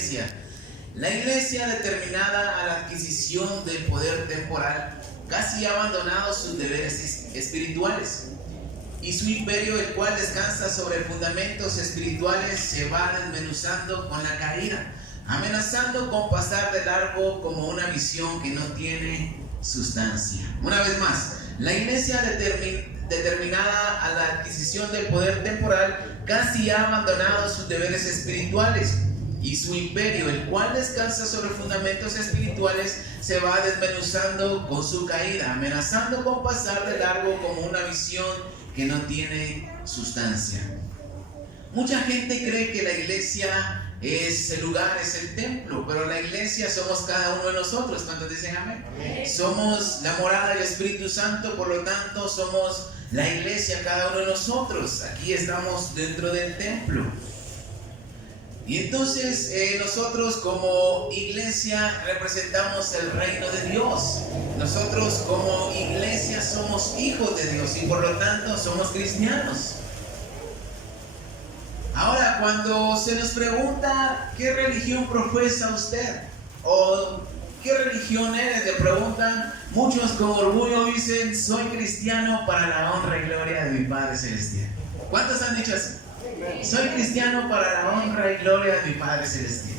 iglesia. La iglesia, determinada a la adquisición del poder temporal, casi ha abandonado sus deberes espirituales, y su imperio, el cual descansa sobre fundamentos espirituales, se va desmenuzando con la caída, amenazando con pasar de largo como una visión que no tiene sustancia. Una vez más, la iglesia determinada a la adquisición del poder temporal casi ha abandonado sus deberes espirituales, y su imperio, el cual descansa sobre fundamentos espirituales, se va desmenuzando con su caída, amenazando con pasar de largo como una visión que no tiene sustancia. Mucha gente cree que la iglesia es el lugar, es el templo, pero la iglesia somos cada uno de nosotros. ¿Cuántos dicen amén? Amén. Somos la morada del Espíritu Santo, por lo tanto somos la iglesia cada uno de nosotros. Aquí estamos dentro del templo. Y entonces nosotros como iglesia representamos el reino de Dios. Nosotros como iglesia somos hijos de Dios y por lo tanto somos cristianos. Ahora, cuando se nos pregunta ¿qué religión profesa usted? O ¿qué religión eres? Le preguntan, muchos con orgullo dicen, soy cristiano para la honra y gloria de mi Padre Celestial. ¿Cuántos han dicho así? Soy cristiano para la honra y gloria de mi Padre Celestial.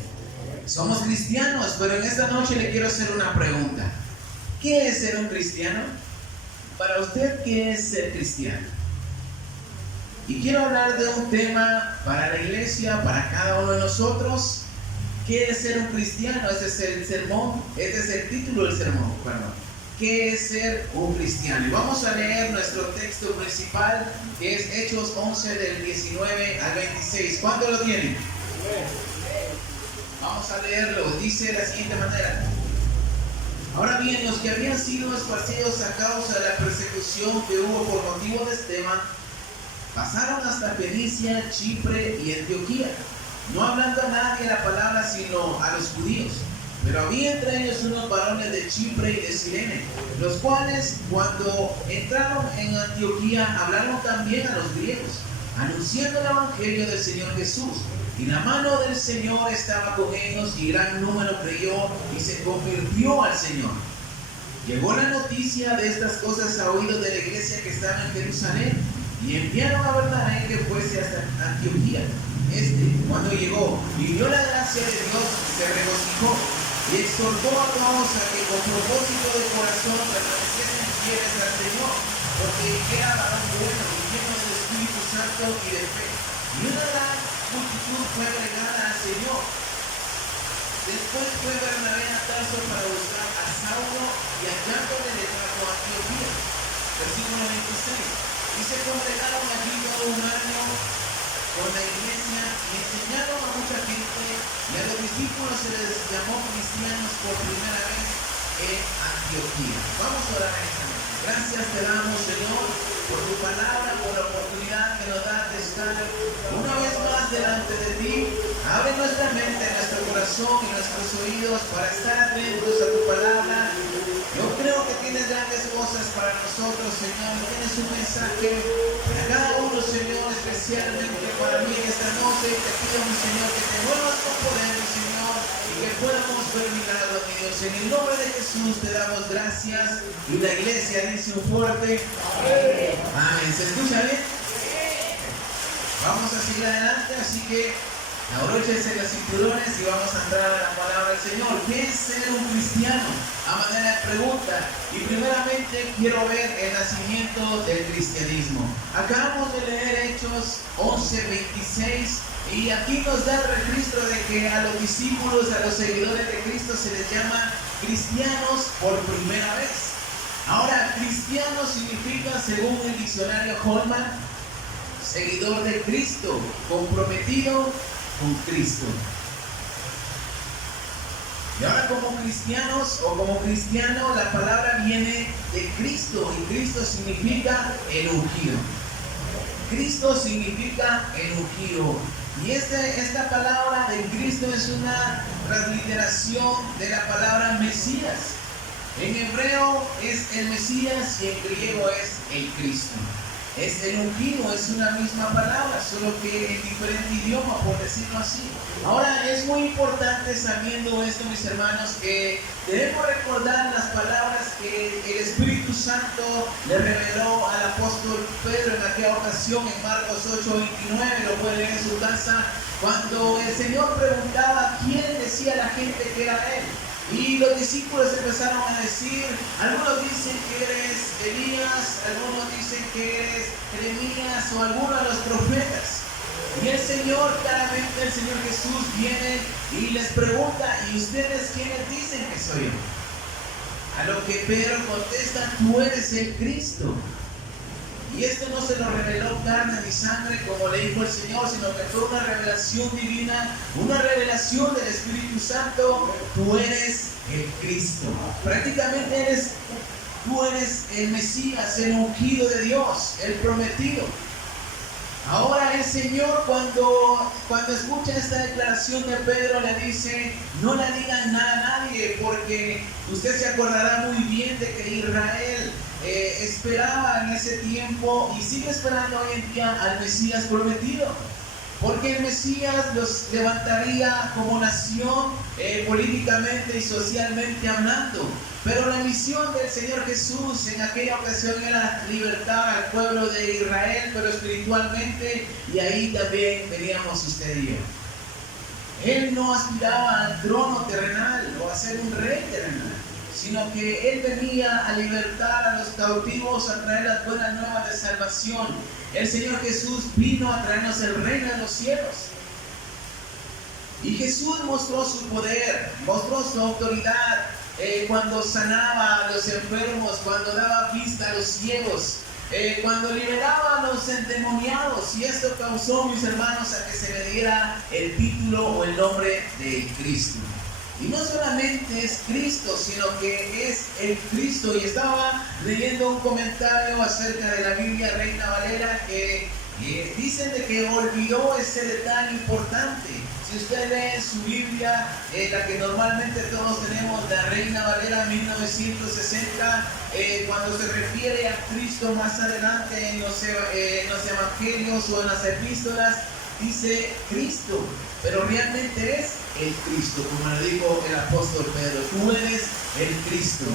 Somos cristianos, pero en esta noche le quiero hacer una pregunta. ¿Qué es ser un cristiano? Para usted, ¿qué es ser cristiano? Y quiero hablar de un tema para la iglesia, para cada uno de nosotros. ¿Qué es ser un cristiano? Ese es el sermón, este es el título del sermón, perdón. ¿Qué es ser un cristiano? Y vamos a leer nuestro texto principal, que es Hechos 11 del 19 al 26. ¿Cuánto lo tienen? Vamos a leerlo. Dice de la siguiente manera. Ahora bien, los que habían sido esparcidos a causa de la persecución que hubo por motivo de Esteban, pasaron hasta Fenicia, Chipre y Antioquía, no hablando a nadie la palabra sino a los judíos. Pero había entre ellos unos varones de Chipre y de Cirene, los cuales cuando entraron en Antioquía hablaron también a los griegos, anunciando el evangelio del Señor Jesús. Y la mano del Señor estaba con ellos y gran número creyó y se convirtió al Señor. Llegó la noticia de estas cosas a oídos de la iglesia que estaba en Jerusalén y enviaron a Bernabé que fuese hasta Antioquía. Cuando llegó y vio la gracia de Dios, se regocijó y exhortó a todos a que con propósito de corazón permaneciesen fieles al Señor, porque era varón bueno y lleno del Espíritu Santo y de fe. Y una gran multitud fue agregada al Señor. Después fue Bernabé a Tarso para buscar a Saulo y hallándole le trajo a Antioquía. Versículo 26. Y se congregaron allí todo un año con la iglesia y enseñaron a mucha gente, y a los discípulos se les llamó cristianos por primera vez en Antioquía. Vamos a orar en esta noche. Gracias te damos, Señor, por tu palabra, por la oportunidad que nos das de estar una vez más delante de ti. Abre nuestra mente, nuestro corazón y nuestros oídos para estar atentos a tu palabra. Yo creo que tienes grandes cosas para nosotros, Señor. Tienes un mensaje para cada uno, Señor, especialmente para mí en esta noche. Te pido, mi Señor, que te muevas con poder, mi Señor, y que podamos ver milagros, mi Dios. En el nombre de Jesús te damos gracias. Y la iglesia dice un fuerte amén. Amén. ¿Se escucha bien? Vamos a seguir adelante, así que abróchense los cinturones y vamos a entrar a la palabra del Señor. ¿Qué es ser un cristiano? A manera de pregunta. Y primeramente quiero ver el nacimiento del cristianismo. Acabamos de leer Hechos 11:26 y aquí nos da el registro de que a los discípulos, a los seguidores de Cristo se les llama cristianos por primera vez. Ahora, cristiano significa, según el diccionario Holman, seguidor de Cristo, comprometido con Cristo. Y ahora como cristianos o como cristiano, la palabra viene de Cristo y Cristo significa el ungido. Cristo significa el ungido. Y esta palabra de Cristo es una transliteración de la palabra Mesías. En hebreo es el Mesías y en griego es el Cristo. Es el ungido, es una misma palabra, solo que en diferente idioma, por decirlo así. Ahora, es muy importante, sabiendo esto, mis hermanos, que debemos recordar las palabras que el Espíritu Santo le reveló al apóstol Pedro en aquella ocasión, en Marcos 8:29, lo puede leer en su casa, cuando el Señor preguntaba quién decía la gente que era Él. Y los discípulos empezaron a decir, algunos dicen que eres Elías, algunos dicen que eres Jeremías o alguno de los profetas. Y el Señor, claramente el Señor Jesús viene y les pregunta, ¿y ustedes quiénes dicen que soy yo? A lo que Pedro contesta, tú eres el Cristo. Y esto no se lo reveló carne ni sangre, como le dijo el Señor, sino que fue una revelación divina, una revelación del Espíritu Santo. Tú eres el Cristo. Prácticamente tú eres el Mesías, el ungido de Dios, el prometido. Ahora el Señor, cuando escucha esta declaración de Pedro, le dice, no le digan nada a nadie, porque usted se acordará muy bien de que Israel esperaba en ese tiempo y sigue esperando hoy en día al Mesías prometido, porque el Mesías los levantaría como nación políticamente y socialmente hablando. Pero la misión del Señor Jesús en aquella ocasión era libertar al pueblo de Israel, pero espiritualmente, y ahí también veníamos usted y yo. Él no aspiraba al trono terrenal o a ser un rey terrenal, sino que Él venía a libertar a los cautivos, a traer las buenas nuevas de salvación. El Señor Jesús vino a traernos el reino de los cielos. Y Jesús mostró su poder, mostró su autoridad cuando sanaba a los enfermos, cuando daba vista a los ciegos, cuando liberaba a los endemoniados. Y esto causó, mis hermanos, a que se le diera el título o el nombre de Cristo. Y no solamente es Cristo, sino que es el Cristo. Y estaba leyendo un comentario acerca de la Biblia Reina Valera que dicen de que olvidó ese detalle importante. Si usted lee en su Biblia, la que normalmente todos tenemos, la Reina Valera 1960, cuando se refiere a Cristo más adelante en los evangelios o en las epístolas, dice Cristo, pero realmente es el Cristo, como le dijo el apóstol Pedro, tú eres el Cristo.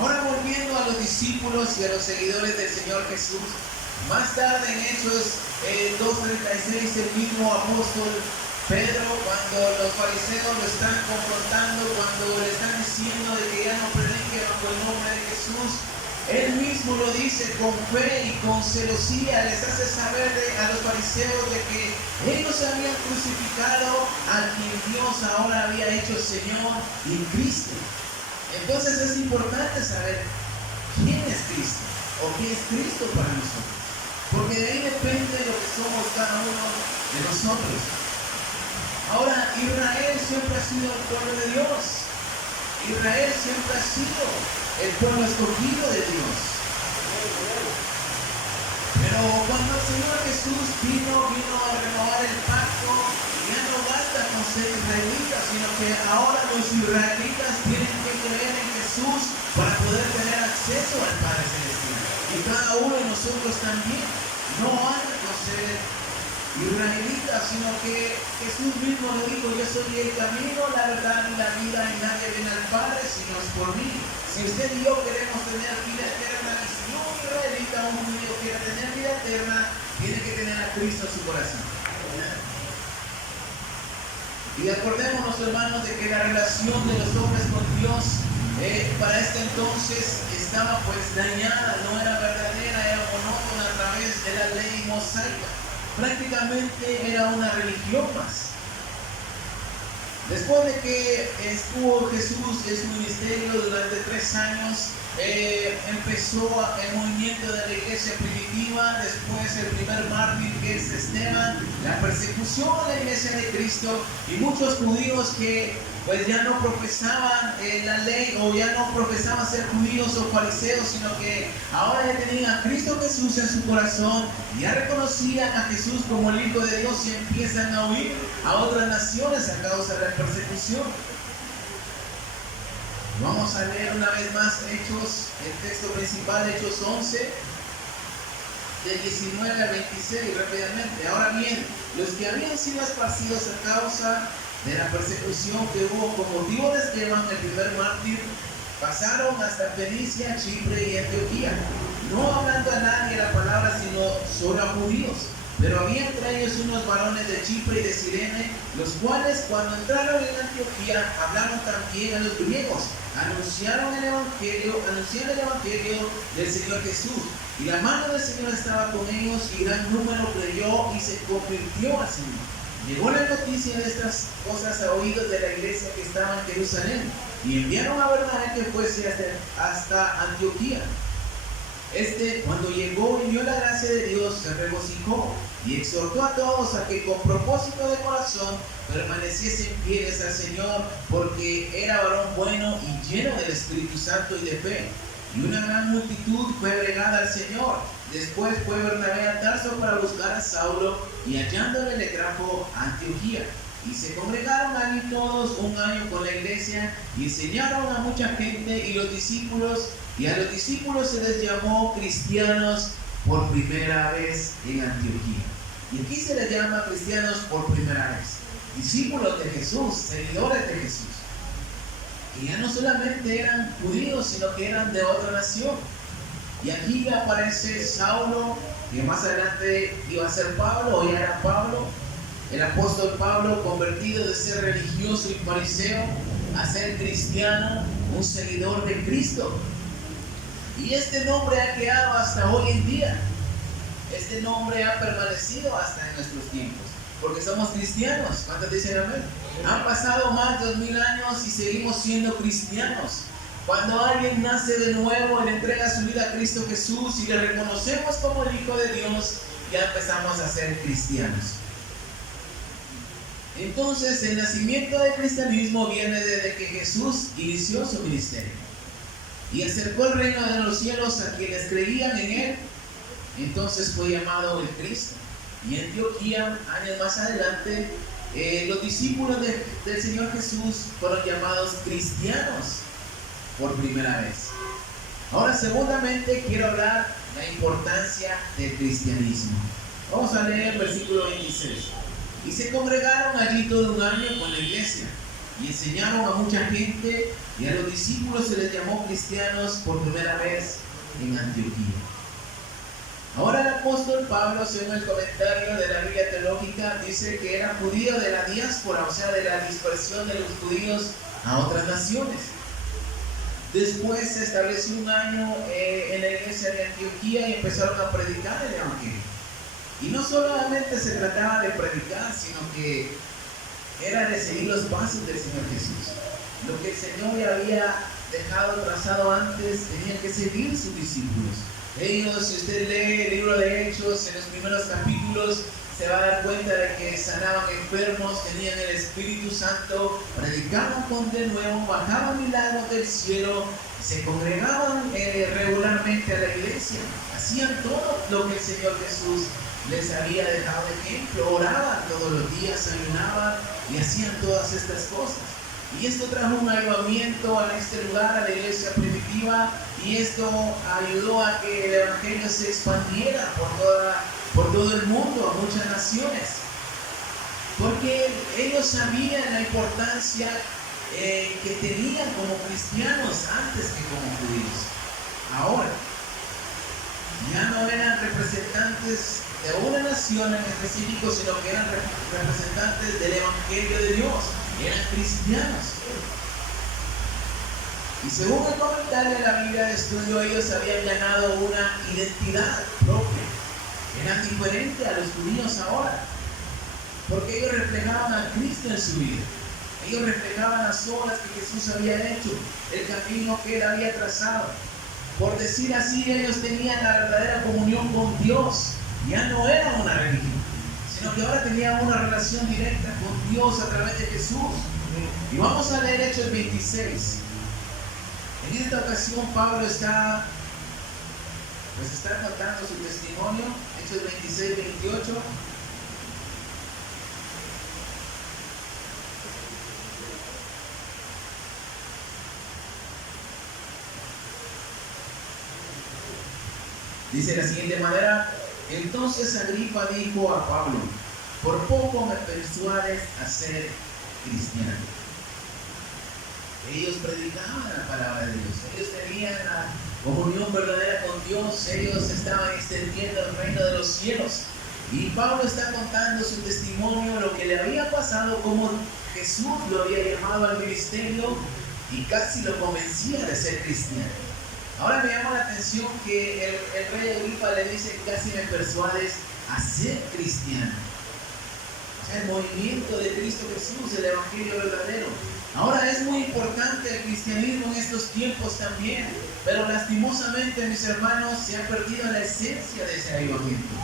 Ahora, volviendo a los discípulos y a los seguidores del Señor Jesús, más tarde en Hechos 2:36, el mismo apóstol Pedro, cuando los fariseos lo están confrontando, cuando le están diciendo de que ya no predique bajo el nombre de Jesús, él mismo lo dice con fe y con celosía, les hace saber a los fariseos de que ellos habían crucificado a quien Dios ahora había hecho Señor y Cristo. Entonces es importante saber quién es Cristo o qué es Cristo para nosotros, porque de ahí depende lo que somos cada uno de nosotros. Ahora, Israel siempre ha sido el pueblo de Dios. Israel siempre ha sido el pueblo escogido de Dios. Pero cuando el Señor Jesús vino a renovar el pacto, ya no basta con ser israelitas, sino que ahora los israelitas tienen que creer en Jesús para poder tener acceso al Padre Celestial. Y cada uno de nosotros también. No hay que ser israelitas, sino que Jesús mismo lo dijo, yo soy el camino, la verdad y la vida, y nadie viene al Padre sino es por mí. Si usted y yo queremos tener vida eterna, y si un israelita o un judío quiere tener vida eterna, tiene que tener a Cristo en su corazón. Y acordémonos, hermanos, de que la relación de los hombres con Dios para este entonces estaba pues dañada, no era verdadera, era monótona a través de la ley mosaica. Prácticamente era una religión más. Después de que estuvo Jesús en su ministerio durante 3 años, empezó el movimiento de la iglesia primitiva, después el primer mártir que es Esteban, la persecución de la iglesia de Cristo, y muchos judíos que pues ya no profesaban la ley o ya no profesaban ser judíos o fariseos, sino que ahora ya tenían a Cristo Jesús en su corazón, ya reconocían a Jesús como el Hijo de Dios y empiezan a huir a otras naciones a causa de la persecución. Vamos a leer una vez más Hechos, el texto principal, Hechos 11. del 19 al 26 rápidamente. Ahora bien, los que habían sido esparcidos a causa de la persecución que hubo con motivo de Esteban, el primer mártir, pasaron hasta Fenicia, Chipre y Antioquía, no hablando a nadie la palabra, sino solo a judíos. Pero había entre ellos unos varones de Chipre y de Cirene, los cuales cuando entraron en Antioquía hablaron también a los griegos, anunciaron el evangelio del Señor Jesús. Y la mano del Señor estaba con ellos, y gran número creyó y se convirtió al Señor. Llegó la noticia de estas cosas a oídos de la iglesia que estaba en Jerusalén, y enviaron a Bernabé que fuese hasta Antioquía. Cuando llegó y vio la gracia de Dios, se regocijó y exhortó a todos a que con propósito de corazón permaneciesen fieles al Señor, porque era varón bueno y lleno del Espíritu Santo y de fe. Y una gran multitud fue agregada al Señor. Después fue Bernabé a Tarso para buscar a Saulo, y hallándole le trajo a Antioquía. Y se congregaron allí todos un año con la iglesia, y enseñaron a mucha gente, y a los discípulos se les llamó cristianos por primera vez en Antioquía. Y aquí se les llama cristianos por primera vez, discípulos de Jesús, seguidores de Jesús, que ya no solamente eran judíos, sino que eran de otra nación. Y aquí aparece Saulo, que más adelante iba a ser Pablo, o ya era Pablo, el apóstol Pablo, convertido de ser religioso y fariseo a ser cristiano, un seguidor de Cristo. Y este nombre ha quedado hasta hoy en día. Este nombre ha permanecido hasta en nuestros tiempos, porque somos cristianos. ¿Cuántos dicen amén? Han pasado más de 2000 años y seguimos siendo cristianos. Cuando alguien nace de nuevo y le entrega su vida a Cristo Jesús y le reconocemos como el Hijo de Dios, ya empezamos a ser cristianos. Entonces, el nacimiento del cristianismo viene desde que Jesús inició su ministerio y acercó el reino de los cielos a quienes creían en Él. Entonces fue llamado el Cristo. Y en Antioquía, años más adelante, los discípulos del Señor Jesús fueron llamados cristianos por primera vez. Ahora, segundamente, quiero hablar de la importancia del cristianismo. Vamos a leer el versículo 26. Y se congregaron allí todo un año con la iglesia, y enseñaron a mucha gente, y a los discípulos se les llamó cristianos por primera vez en Antioquía. Ahora el apóstol Pablo, según el comentario de la Biblia teológica, dice que era judío de la diáspora, o sea, de la dispersión de los judíos a otras naciones. Después se estableció un año en la iglesia de Antioquía y empezaron a predicar el evangelio. Y no solamente se trataba de predicar, sino que era de seguir los pasos del Señor Jesús. Lo que el Señor ya había dejado trazado antes, tenían que seguir sus discípulos. Ellos, si usted lee el libro de Hechos, en los primeros capítulos, se va a dar cuenta de que sanaban enfermos, tenían el Espíritu Santo, predicaban con de nuevo, bajaban milagros del cielo, se congregaban regularmente a la iglesia, hacían todo lo que el Señor Jesús les había dejado de ejemplo, oraban todos los días, ayunaban y hacían todas estas cosas. Y esto trajo un avivamiento a este lugar, a la iglesia primitiva, y esto ayudó a que el evangelio se expandiera por todo el mundo, a muchas naciones. Porque ellos sabían la importancia que tenían como cristianos antes que como judíos. Ahora, ya no eran representantes de una nación en específico, sino que eran representantes del evangelio de Dios. Eran cristianos. Y según el comentario de la Biblia de estudio, ellos habían ganado una identidad propia. Eran diferentes a los judíos ahora, porque ellos reflejaban a Cristo en su vida. Ellos reflejaban las obras que Jesús había hecho, el camino que Él había trazado. Por decir así, ellos tenían la verdadera comunión con Dios. Ya no eran una religión, sino que ahora tenían una relación directa con Dios a través de Jesús. Y vamos a leer Hechos 26. En esta ocasión Pablo está contando su testimonio, Hechos 26, 28. Dice de la siguiente manera: Entonces Agripa dijo a Pablo: por poco me persuades a ser cristiano. Ellos predicaban la palabra de Dios, ellos tenían la comunión verdadera con Dios, ellos estaban extendiendo el reino de los cielos. Y Pablo está contando su testimonio, lo que le había pasado, cómo Jesús lo había llamado al ministerio y casi lo convencía de ser cristiano. Ahora me llama la atención que el rey Agripa le dice: casi me persuades a ser cristiano. O sea, el movimiento de Cristo Jesús, el evangelio verdadero. Ahora es muy importante el cristianismo en estos tiempos también, pero lastimosamente, mis hermanos, se ha perdido la esencia de ese avivamiento.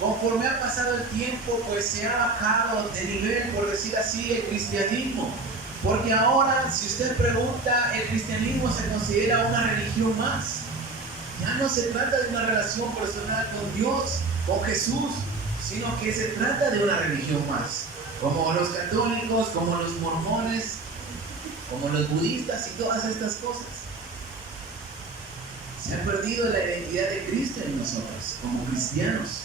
Conforme ha pasado el tiempo, pues se ha bajado de nivel, por decir así, el cristianismo. Porque ahora, si usted pregunta, el cristianismo se considera una religión más. Ya no se trata de una relación personal con Dios, con Jesús, sino que se trata de una religión más. Como los católicos, como los mormones, como los budistas y todas estas cosas. Se ha perdido la identidad de Cristo en nosotros, como cristianos.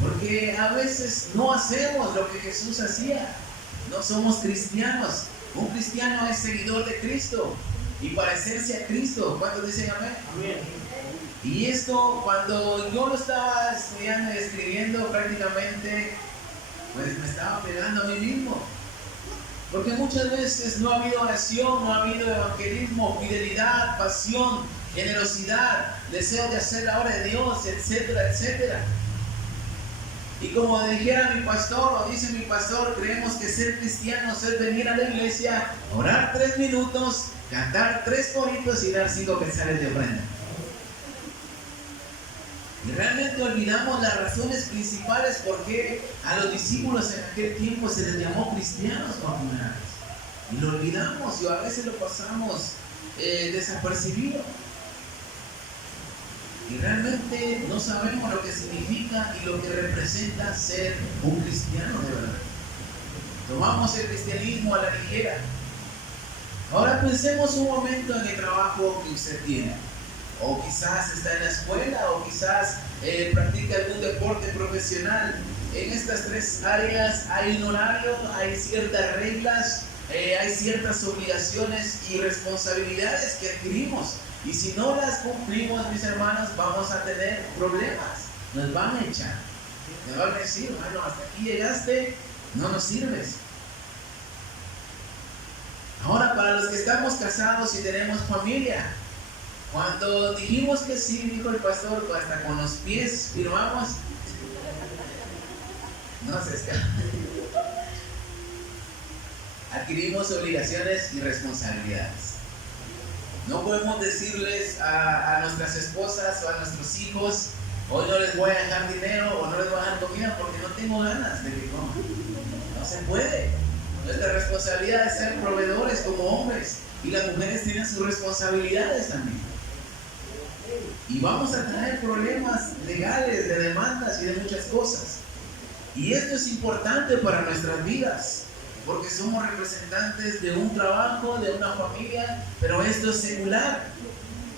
Porque a veces no hacemos lo que Jesús hacía. No somos cristianos. Un cristiano es seguidor de Cristo y parecerse a Cristo. ¿Cuántos dicen amén? Amén. Y esto, cuando yo lo estaba estudiando y escribiendo, prácticamente pues me estaba pegando a mí mismo. Porque muchas veces no ha habido oración, no ha habido evangelismo, fidelidad, pasión, generosidad, deseo de hacer la obra de Dios, etcétera, etcétera. Y como dijera mi pastor, o dice mi pastor, creemos que ser cristianos es venir a la iglesia, orar 3 minutos, cantar 3 coritos y dar 5 quetzales de ofrenda. Y realmente olvidamos las razones principales por qué a los discípulos en aquel tiempo se les llamó cristianos por primera vez. Y lo olvidamos y a veces lo pasamos desapercibido. Y realmente no sabemos lo que significa y lo que representa ser un cristiano de verdad. Tomamos el cristianismo a la ligera. Ahora pensemos un momento en el trabajo que usted tiene. O quizás está en la escuela, o quizás practica algún deporte profesional. En estas 3 áreas hay un horario, hay ciertas reglas, hay ciertas obligaciones y responsabilidades que adquirimos. Y si no las cumplimos, mis hermanos, vamos a tener problemas. Nos van a echar. Nos van a decir: bueno, hasta aquí llegaste, no nos sirves. Ahora, para los que estamos casados y tenemos familia, cuando dijimos que sí, dijo el pastor, pues hasta con los pies firmamos. No se escapa. Adquirimos obligaciones y responsabilidades. No podemos decirles a nuestras esposas o a nuestros hijos: hoy no les voy a dejar dinero o no les voy a dejar comida porque no tengo ganas de que coman. No se puede. Nuestra responsabilidad es ser proveedores como hombres, y las mujeres tienen sus responsabilidades también. Y vamos a tener problemas legales, de demandas y de muchas cosas. Y esto es importante para nuestras vidas, porque somos representantes de un trabajo, de una familia, pero esto es secular.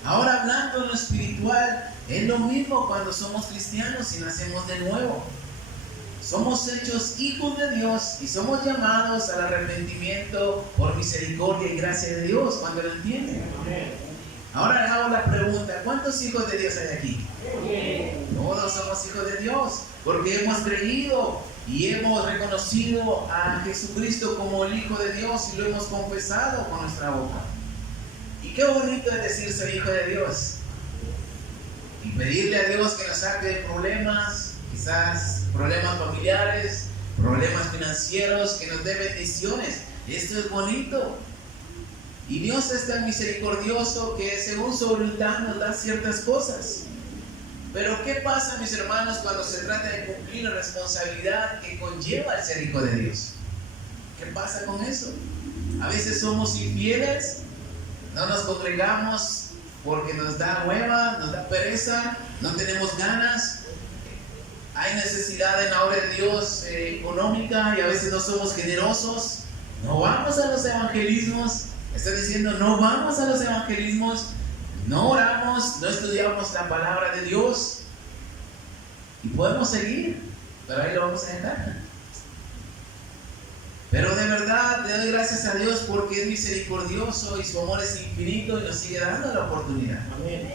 Ahora, hablando en lo espiritual, es lo mismo cuando somos cristianos y nacemos de nuevo. Somos hechos hijos de Dios y somos llamados al arrepentimiento por misericordia y gracia de Dios, cuando lo entienden. Ahora le hago la pregunta: ¿cuántos hijos de Dios hay aquí? Todos somos hijos de Dios, porque hemos creído y hemos reconocido a Jesucristo como el Hijo de Dios y lo hemos confesado con nuestra boca. Y qué bonito es decir ser hijo de Dios y pedirle a Dios que nos saque de problemas, quizás problemas familiares, problemas financieros, que nos dé bendiciones. Esto es bonito. Y Dios es tan misericordioso que según su voluntad nos da ciertas cosas. Pero ¿qué pasa, mis hermanos, cuando se trata de cumplir la responsabilidad que conlleva el ser hijo de Dios? ¿Qué pasa con eso? A veces somos infieles, no nos congregamos porque nos da hueva, nos da pereza, no tenemos ganas, hay necesidad en la obra de Dios económica y a veces no somos generosos, no vamos a los evangelismos. Estoy diciendo, no vamos a los evangelismos, no oramos, no estudiamos la palabra de Dios. Y podemos seguir, pero ahí lo vamos a dejar. Pero de verdad le doy gracias a Dios porque es misericordioso y su amor es infinito y nos sigue dando la oportunidad. Amén.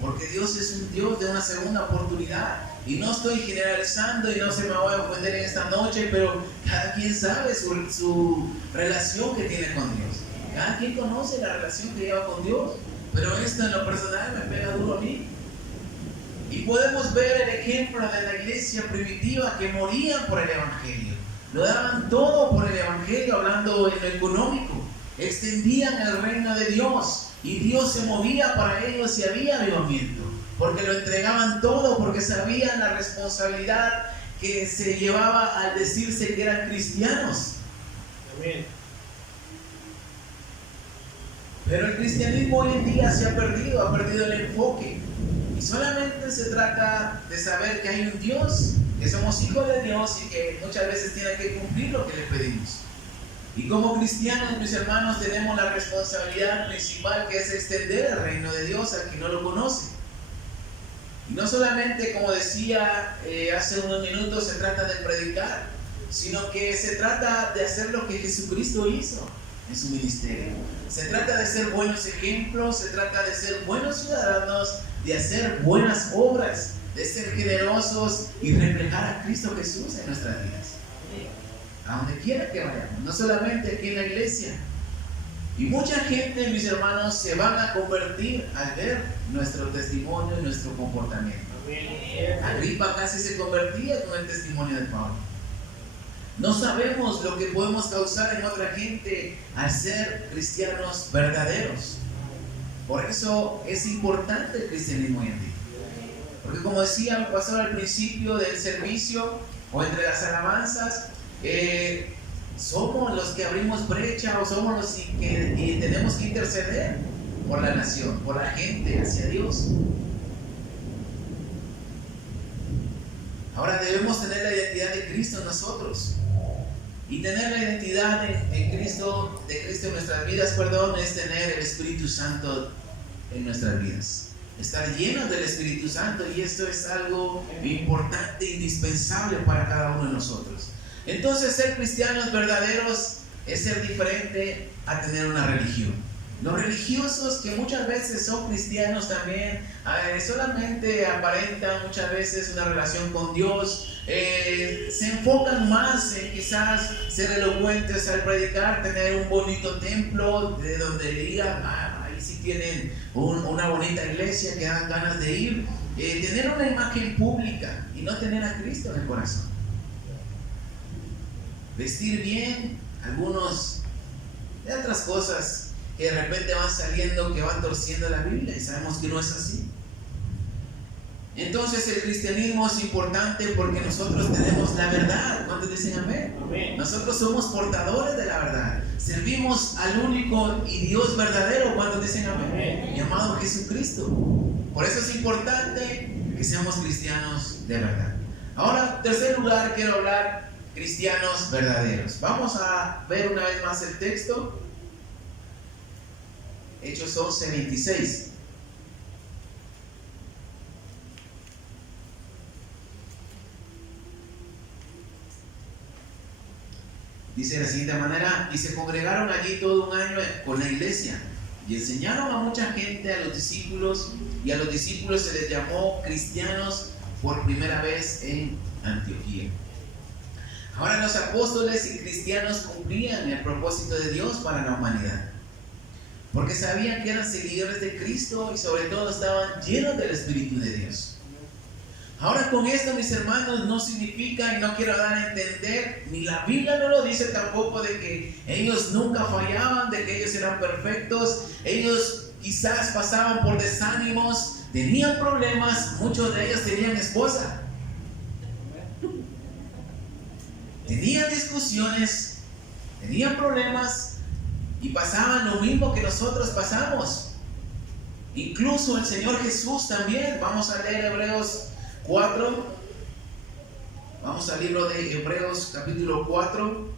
Porque Dios es un Dios de una segunda oportunidad. Y no estoy generalizando y no se me voy a ofender en esta noche, pero cada quien sabe su relación que tiene con Dios. Cada quien conoce la relación que lleva con Dios. Pero esto en lo personal me pega duro a mí. Y podemos ver el ejemplo de la iglesia primitiva que morían por el Evangelio. Lo daban todo por el Evangelio, hablando en lo económico. Extendían el reino de Dios y Dios se movía para ellos y había avivamiento. Porque lo entregaban todo, porque sabían la responsabilidad que se llevaba al decirse que eran cristianos. Amén. Pero el cristianismo hoy en día se ha perdido el enfoque. Y solamente se trata de saber que hay un Dios, que somos hijos de Dios y que muchas veces tiene que cumplir lo que le pedimos. Y como cristianos, mis hermanos, tenemos la responsabilidad principal que es extender el reino de Dios a quien no lo conoce. Y no solamente, como decía hace unos minutos, se trata de predicar, sino que se trata de hacer lo que Jesucristo hizo en su ministerio. Se trata de ser buenos ejemplos, se trata de ser buenos ciudadanos, de hacer buenas obras, de ser generosos y reflejar a Cristo Jesús en nuestras vidas. A donde quiera que vayamos, no solamente aquí en la iglesia. Y mucha gente, mis hermanos, se van a convertir al ver nuestro testimonio y nuestro comportamiento. Agripa casi se convertía con el testimonio de Pablo. No sabemos lo que podemos causar en otra gente al ser cristianos verdaderos. Por eso es importante el cristianismo hoy en día. Porque como decía el pastor al principio del servicio o entre las alabanzas, somos los que abrimos brecha o somos los que tenemos que interceder por la nación, por la gente, hacia Dios. Ahora debemos tener la identidad de Cristo en nosotros. Y tener la identidad de Cristo en nuestras vidas, es tener el Espíritu Santo en nuestras vidas. Estar llenos del Espíritu Santo, y esto es algo importante, indispensable para cada uno de nosotros. Entonces, ser cristianos verdaderos es ser diferente a tener una religión. Los religiosos que muchas veces son cristianos también, solamente aparentan muchas veces una relación con Dios, se enfocan más en quizás ser elocuentes al predicar, tener un bonito templo de donde digan, ahí sí tienen una bonita iglesia que dan ganas de ir, tener una imagen pública y no tener a Cristo en el corazón. Vestir bien, algunos de otras cosas que de repente van saliendo, que van torciendo la Biblia, y sabemos que no es así. Entonces el cristianismo es importante porque nosotros tenemos la verdad. ¿Cuántos dicen amén? Amén. Nosotros somos portadores de la verdad. Servimos al único y Dios verdadero. ¿Cuántos dicen amén? Amén. Llamado Jesucristo. Por eso es importante que seamos cristianos de verdad. Ahora, en tercer lugar, quiero hablar cristianos verdaderos. Vamos a ver una vez más el texto. Hechos 11:26. Dice de la siguiente manera: y se congregaron allí todo un año con la iglesia, y enseñaron a mucha gente, a los discípulos, y a los discípulos se les llamó cristianos por primera vez en Antioquía. Ahora los apóstoles y cristianos cumplían el propósito de Dios para la humanidad, porque sabían que eran seguidores de Cristo y sobre todo estaban llenos del Espíritu de Dios. Ahora con esto, mis hermanos, no significa, y no quiero dar a entender, ni la Biblia no lo dice tampoco, de que ellos nunca fallaban, de que ellos eran perfectos. Ellos quizás pasaban por desánimos, tenían problemas, muchos de ellos tenían esposa, tenían discusiones, tenían problemas y pasaban lo mismo que nosotros pasamos. Incluso el Señor Jesús también. Vamos a leer Hebreos 4. Vamos al libro de Hebreos capítulo 4.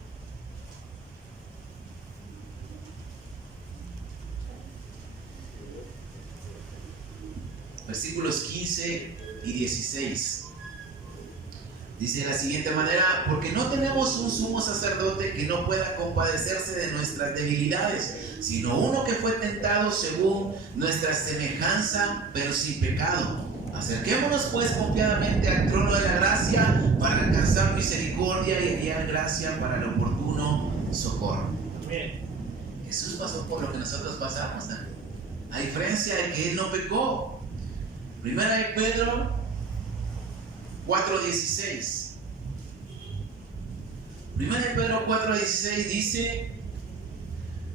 Versículos 15 y 16. Dice de la siguiente manera: porque no tenemos un sumo sacerdote que no pueda compadecerse de nuestras debilidades, sino uno que fue tentado según nuestra semejanza, pero sin pecado. Acerquémonos pues confiadamente al trono de la gracia para alcanzar misericordia y hallar gracia para el oportuno socorro. Bien. Jesús pasó por lo que nosotros pasamos también, a diferencia de que Él no pecó. Primera de Pedro 4:16. Primera de Pedro 4:16 dice: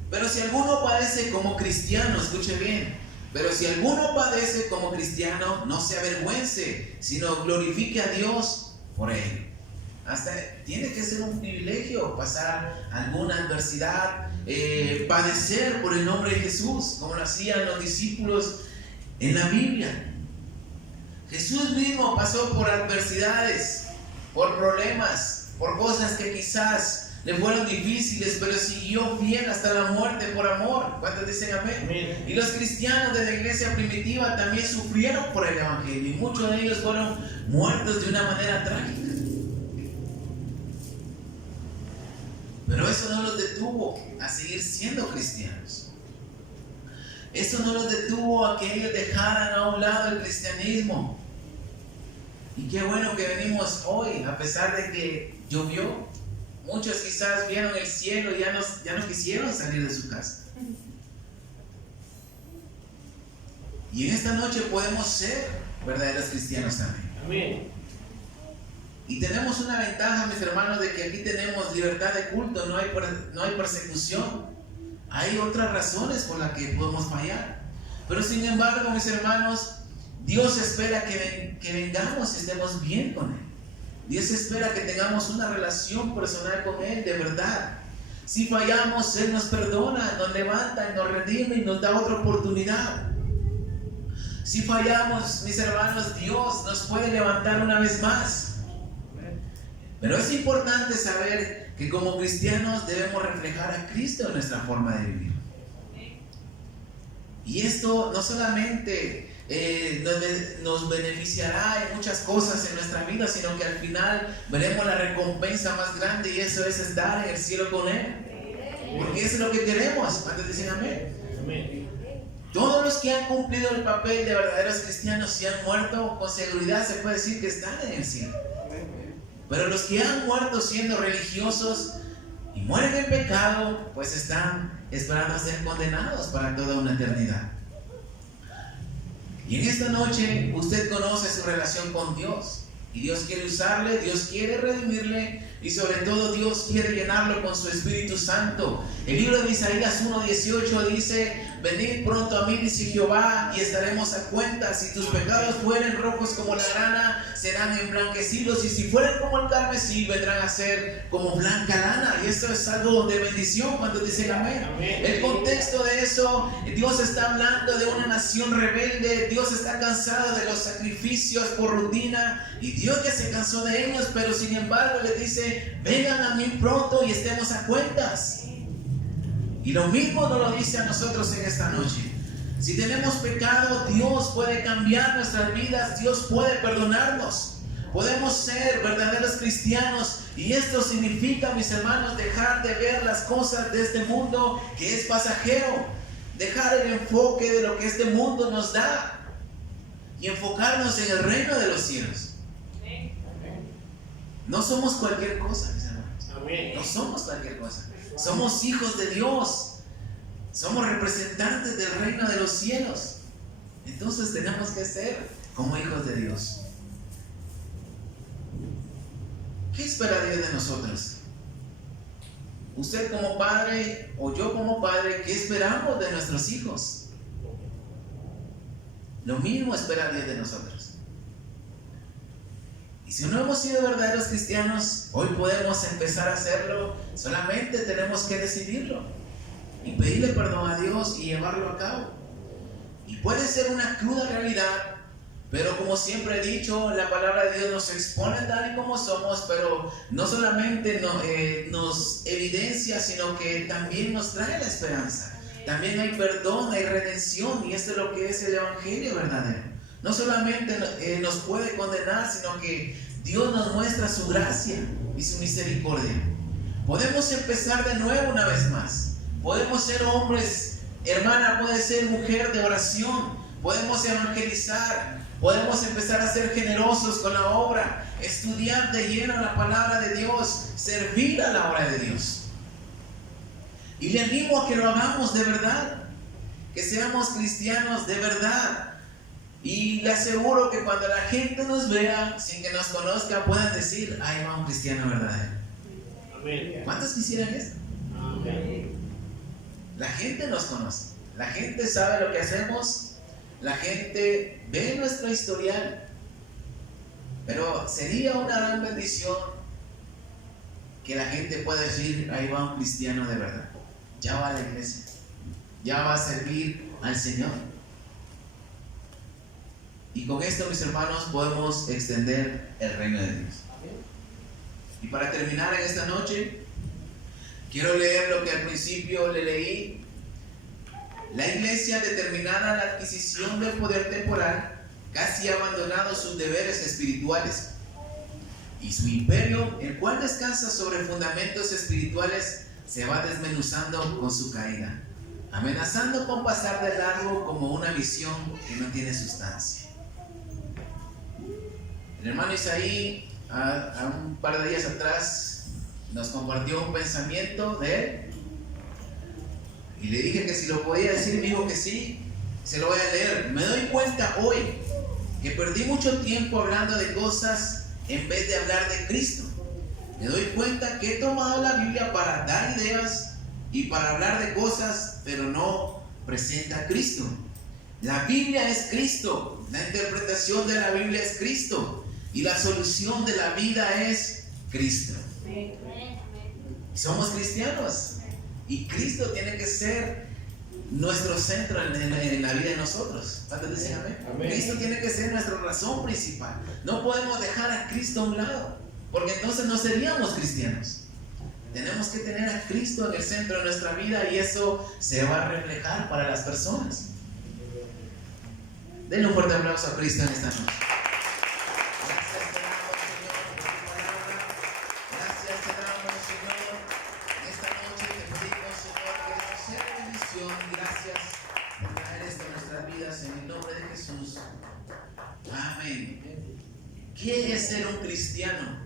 pero si alguno padece como cristiano, escuche bien, pero si alguno padece como cristiano, no se avergüence, sino glorifique a Dios por él. Hasta tiene que ser un privilegio pasar alguna adversidad, padecer por el nombre de Jesús, como lo hacían los discípulos en la Biblia. Jesús mismo pasó por adversidades, por problemas, por cosas que quizás le fueron difíciles, pero siguió fiel hasta la muerte por amor. ¿Cuántos dicen amén? Amén. Y los cristianos de la iglesia primitiva también sufrieron por el evangelio, y muchos de ellos fueron muertos de una manera trágica. Pero eso no los detuvo a seguir siendo cristianos. Eso no los detuvo a que ellos dejaran a un lado el cristianismo. Y qué bueno que venimos hoy, a pesar de que llovió. Muchos quizás vieron el cielo y ya no quisieron salir de su casa. Y en esta noche podemos ser verdaderos cristianos también. Amén. Y tenemos una ventaja, mis hermanos, de que aquí tenemos libertad de culto, no hay persecución. Hay otras razones por las que podemos fallar. Pero sin embargo, mis hermanos, Dios espera que vengamos y estemos bien con Él. Dios espera que tengamos una relación personal con Él de verdad. Si fallamos, Él nos perdona, nos levanta y nos redime y nos da otra oportunidad. Si fallamos, mis hermanos, Dios nos puede levantar una vez más. Pero es importante saber que como cristianos debemos reflejar a Cristo en nuestra forma de vivir. Y esto no solamente nos beneficiará en muchas cosas en nuestra vida, sino que al final veremos la recompensa más grande, y eso es estar en el cielo con Él. Porque eso es lo que queremos. ¿Cuántos dicen amén? Amén. Todos los que han cumplido el papel de verdaderos cristianos y han muerto, con seguridad se puede decir que están en el cielo. Pero los que han muerto siendo religiosos y mueren en pecado, pues están esperando a ser condenados para toda una eternidad. Y en esta noche usted conoce su relación con Dios, y Dios quiere usarle, Dios quiere redimirle, y sobre todo Dios quiere llenarlo con su Espíritu Santo. El libro de Isaías 1:18 dice: venid pronto a mí, dice Jehová, y estaremos a cuenta. Si tus pecados fueren rojos como la grana, serán emblanquecidos, y si fueren como el carmesí, vendrán a ser como blanca lana. Y esto es algo de bendición cuando dicen amén. Amén. El contexto de eso, Dios está hablando de una nación rebelde. Dios está cansado de los sacrificios por rutina, y Dios ya se cansó de ellos, pero sin embargo le dice: vengan a mí pronto y estemos a cuentas. Y lo mismo nos lo dice a nosotros en esta noche. Si tenemos pecado, Dios puede cambiar nuestras vidas, Dios puede perdonarnos. Podemos ser verdaderos cristianos, y esto significa, mis hermanos, dejar de ver las cosas de este mundo que es pasajero, dejar el enfoque de lo que este mundo nos da y enfocarnos en el reino de los cielos. No somos cualquier cosa, mis hermanos. No somos cualquier cosa. Somos hijos de Dios. Somos representantes del reino de los cielos. Entonces tenemos que ser como hijos de Dios. ¿Qué espera Dios de nosotros? Usted como padre o yo como padre, ¿qué esperamos de nuestros hijos? Lo mismo espera Dios de nosotros. Y si no hemos sido verdaderos cristianos, hoy podemos empezar a hacerlo. Solamente tenemos que decidirlo y pedirle perdón a Dios y llevarlo a cabo. Y puede ser una cruda realidad, pero como siempre he dicho, la palabra de Dios nos expone tal y como somos, pero no solamente nos evidencia, sino que también nos trae la esperanza. También hay perdón, hay redención, y esto es lo que es el evangelio verdadero. No solamente nos puede condenar, sino que Dios nos muestra su gracia y su misericordia. Podemos empezar de nuevo una vez más. Podemos ser hombres, hermana, puede ser mujer de oración. Podemos evangelizar. Podemos empezar a ser generosos con la obra, estudiar de lleno la palabra de Dios, servir a la obra de Dios. Y le animo a que lo hagamos de verdad, que seamos cristianos de verdad. Y le aseguro que cuando la gente nos vea, sin que nos conozca, puedan decir: ahí va un cristiano verdadero. Amén. ¿Cuántos quisieran eso? Amén. La gente nos conoce, la gente sabe lo que hacemos. La gente ve nuestro historial, pero sería una gran bendición que la gente pueda decir: ahí va un cristiano de verdad, ya va a la iglesia, ya va a servir al Señor. Y con esto, mis hermanos, podemos extender el reino de Dios. Y para terminar en esta noche, quiero leer lo que al principio le leí. La iglesia, determinada a la adquisición del poder temporal, casi ha abandonado sus deberes espirituales, y su imperio, el cual descansa sobre fundamentos espirituales, se va desmenuzando con su caída, amenazando con pasar de largo como una visión que no tiene sustancia. El hermano Isaí, a un par de días atrás, nos compartió un pensamiento de él. Y le dije que si lo podía decir, me dijo que sí, se lo voy a leer. Me doy cuenta hoy que perdí mucho tiempo hablando de cosas en vez de hablar de Cristo. Me doy cuenta que he tomado la Biblia para dar ideas y para hablar de cosas, pero no presenta a Cristo. La Biblia es Cristo, la interpretación de la Biblia es Cristo, y la solución de la vida es Cristo. Somos cristianos. Y Cristo tiene que ser nuestro centro en la vida de nosotros. ¿Cuántos dicen amén? Amén? Cristo tiene que ser nuestra razón principal. No podemos dejar a Cristo a un lado, porque entonces no seríamos cristianos. Tenemos que tener a Cristo en el centro de nuestra vida, y eso se va a reflejar para las personas. Denle un fuerte aplauso a Cristo en esta noche. ¿Quiere ser un cristiano?